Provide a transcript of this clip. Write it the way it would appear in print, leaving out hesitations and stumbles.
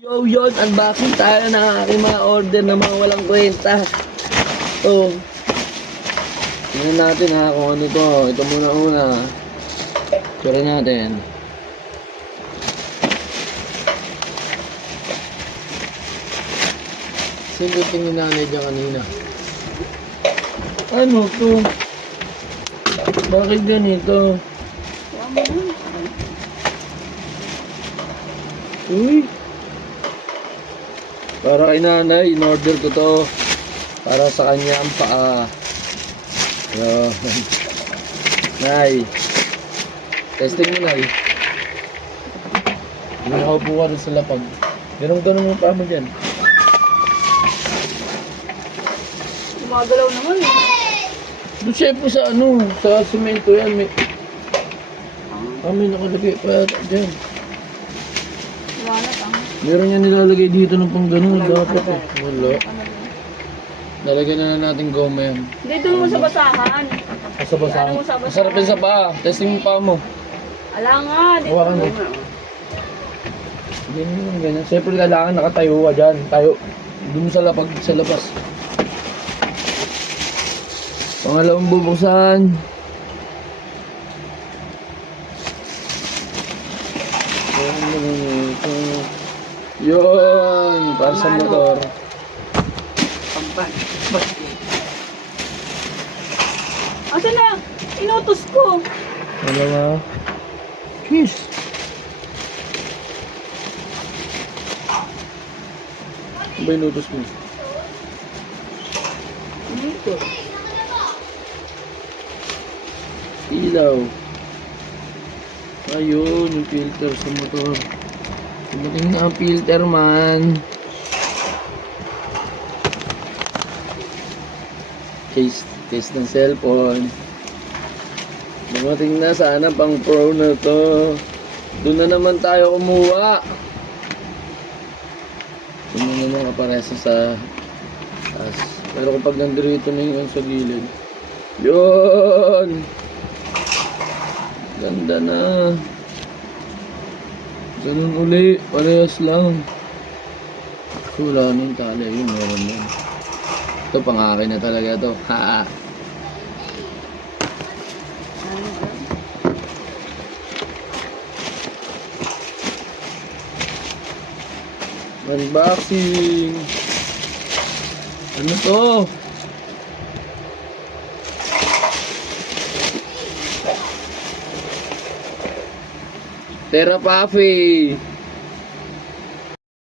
Yo, yon, unboxing tayo ng aking mga order ng mga walang kwenta. So, tingnan natin ha kung ano to. Ito muna. Try natin. Sino tingin nanay dyan kanina? Ano to? Bakit ganito? Uy! Para kay nanay, in-order ko to para sa kanya ang paa. Yun. Nay, testing mo, Nay. Nakaupo ka rin sa lapag. Ganun mo paa mo dyan. Gumagalaw naman eh. Doon syempre sa sa simento yan. May nakalagay pa dyan. Wala tama. Meron yan nilalagay dito ng pang ganun. Dapat eh. Wala. Lalagyan na natin goma yan. Dito mo sa basahan. Sa basahan. Masarap yan sa paa. Testing mo paa mo. Ala nga, dito Hawakan mo. Ganyan. Siyempre kailangan nakatayo ka dyan. Tayo. Doon sa lapag, sa labas. Pangalawang bubuksan. Yun. Para sa motor. Asa na? Inutos ko. Dalawa. Cheers. Ano ba inutos mo? Dito. Ilaw. Ayun, yung filter sa motor. Dumating na ang filter, man. Case ng cellphone. Dumating na, sana pang pro na to. Doon na naman tayo kumuha. Doon na naman kaparesa sa taas. Pero kapag nandito na yung sa gilid, yun! Ganda na. Ganun uli, parehas lang. So, wala na yung tali, yun, meron yan. Ito, pang-akin na talaga to. Ha! Unboxing! Ano to? Tera Puffy!